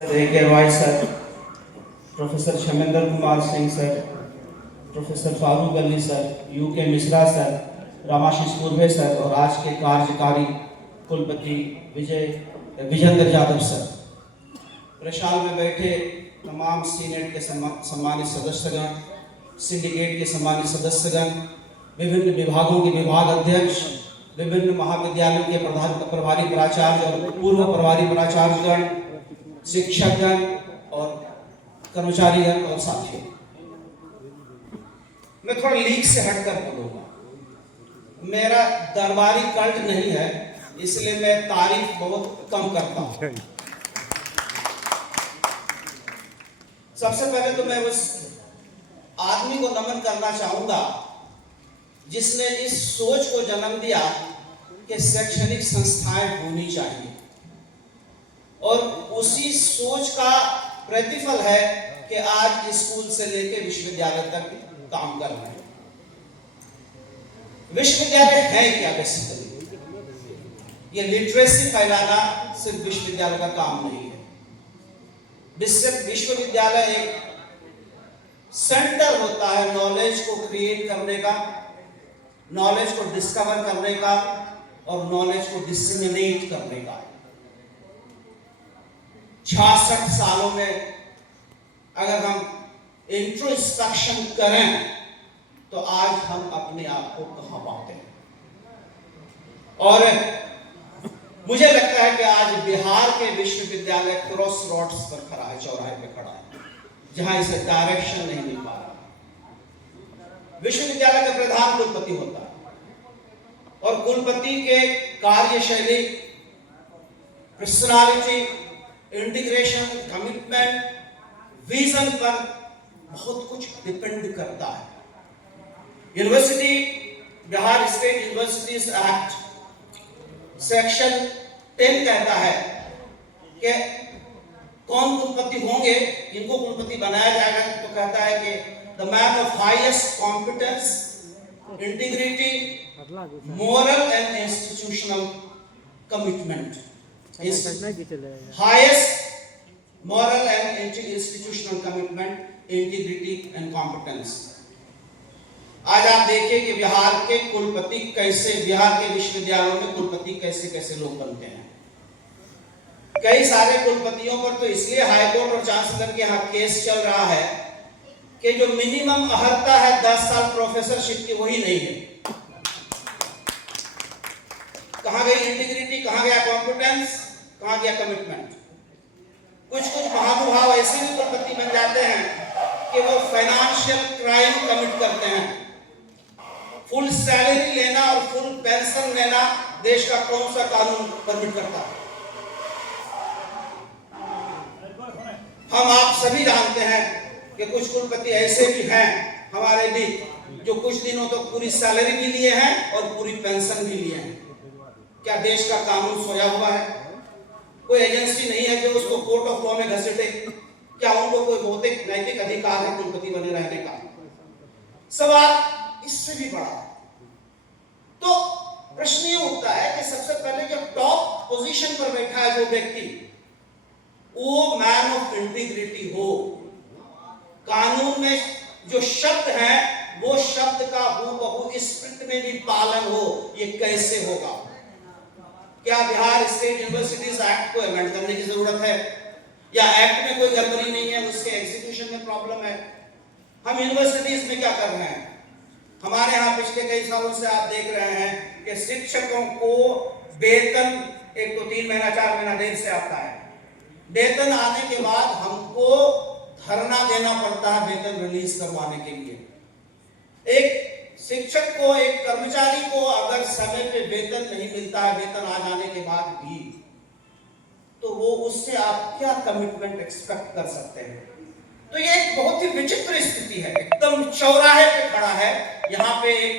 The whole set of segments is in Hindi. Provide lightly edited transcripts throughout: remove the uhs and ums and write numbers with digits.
केरवाई sir, professor Kshamendra Kumar Singh sir, professor Farooq Ali sir, UK Mishra sir, Ramashish Purve sir और आज के कार्यकारी कुलपति विजेंद्र यादव सर, प्रशाल में बैठे तमाम सीनेट के सम्मानित सदस्यगण, सिंडिकेट के सम्मानित सदस्यगण, विभिन्न विभागों के विभाग अध्यक्ष, विभिन्न महाविद्यालयों के प्रभारी प्राचार्य और पूर्व प्रभारी प्राचार्यगण, शिक्षकगण और कर्मचारीगण और साथियों, मैं थोड़ा लीक से हटकर बोलूंगा। मेरा दरबारी कल्ट नहीं है, इसलिए मैं तारीफ बहुत कम करता हूं। सबसे पहले तो मैं उस आदमी को नमन करना चाहूंगा जिसने इस सोच को जन्म दिया कि शैक्षणिक संस्थाएं होनी चाहिए, और उसी सोच का प्रतिफल है कि आज स्कूल से लेकर विश्वविद्यालय तक काम कर रहे हैं। विश्वविद्यालय है क्या? बेसिकली ये लिटरेसी फैलाना सिर्फ विश्वविद्यालय का काम नहीं है। विश्वविद्यालय एक सेंटर होता है नॉलेज को क्रिएट करने का, नॉलेज को डिस्कवर करने का और नॉलेज को डिसेमिनेट करने का। 66 सालों में अगर हम इंट्रोस्पेक्शन करें तो आज हम अपने आप को कहां पाते हैं। और मुझे लगता है कि आज बिहार के विश्वविद्यालय क्रॉस रोड्स पर खड़ा है, चौराहे पे खड़ा है, जहां इसे डायरेक्शन नहीं मिल पा रहा। विश्वविद्यालय का प्रधान कुलपति होता है और कुलपति के कार्यशैली, पर्सनालिटी, इंटीग्रेशन, कमिटमेंट, विजन पर बहुत कुछ डिपेंड करता है। University, Bihar state universities act section 10 कहता है कि कौन कुलपति होंगे, इनको कुलपति बनाया जाएगा। तो कहता है कि the man of highest competence, integrity, moral and institutional commitment, highest moral and institutional commitment, integrity and competence। आज आप देखिए कि बिहार के कुलपति कैसे, बिहार के विश्वविद्यालयों में कुलपति कैसे कैसे लोग बनते हैं। कई सारे कुलपतियों पर तो इसलिए हाईकोर्ट और चांसलर के यहाँ केस चल रहा है कि जो मिनिमम अहर्ता है 10 साल प्रोफेसरशिप की, वही नहीं है। कहां गई इंटीग्रिटी, कहां गया कॉम्पिटेंस, कहां गया कमिटमेंट? कुछ महानुभाव ऐसे भी कुलपति बन जाते हैं कि वो फाइनेंशियल क्राइम कमिट करते हैं। फुल सैलरी लेना और फुल पेंशन लेना देश का कौन सा कानून परमिट करता है? हम आप सभी जानते हैं कि कुछ कुलपति ऐसे भी हैं हमारे भी, जो कुछ दिनों तक पूरी सैलरी भी लिए हैं और पूरी पेंशन भी लिए हैं। क्या देश का कानून सोया हुआ है? कोई एजेंसी नहीं है जो उसको कोर्ट ऑफ लॉ में घसीटे? क्या उनको कोई भौतिक नैतिक अधिकार है कुलपति बने रहने का? सवाल इससे भी बड़ा है। तो प्रश्न ये उठता है कि सबसे पहले जो टॉप पोजीशन पर बैठा है जो व्यक्ति, वो मैन ऑफ इंटीग्रिटी हो। कानून में जो शब्द है वो शब्द का हूबहू स्पिरिट में भी पालन हो। ये कैसे होगा? क्या बिहार स्टेट यूनिवर्सिटीज एक्ट को अमेंड करने की जरूरत है, या एक्ट में कोई गड़बड़ी नहीं है, उसके एग्जीक्यूशन में प्रॉब्लम है? हम यूनिवर्सिटीज में क्या कर रहे हैं? हमारे यहाँ पिछले कई सालों से आप देख रहे हैं कि शिक्षकों को वेतन एक तो 3 महीना 4 महीना देर से आता है। वेतन आने के बाद हमको धरना देना पड़ता है वेतन रिलीज करवाने के लिए। एक शिक्षक को, एक कर्मचारी को अगर समय पे वेतन नहीं मिलता है, वेतन आ जाने के बाद भी, तो वो उससे आप क्या कमिटमेंट एक्सपेक्ट कर सकते हैं? तो ये एक बहुत ही विचित्र स्थिति है, एकदम चौराहे पे खड़ा है। यहाँ पे एक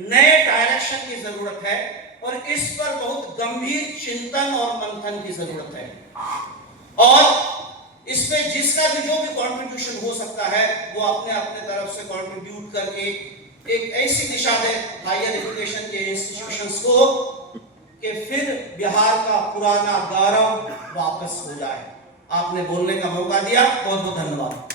नए डायरेक्शन की जरूरत है और इस पर बहुत गंभीर चिंतन और मंथन की जरूरत है। और इसमें जिसका भी जो भी कंट्रीब्यूशन हो सकता है वो अपने अपने तरफ से कंट्रीब्यूट करके एक ऐसी दिशा दे हायर एजुकेशन के इंस्टीट्यूशंस को कि फिर बिहार का पुराना गौरव वापस हो जाए। आपने बोलने का मौका दिया, बहुत बहुत धन्यवाद।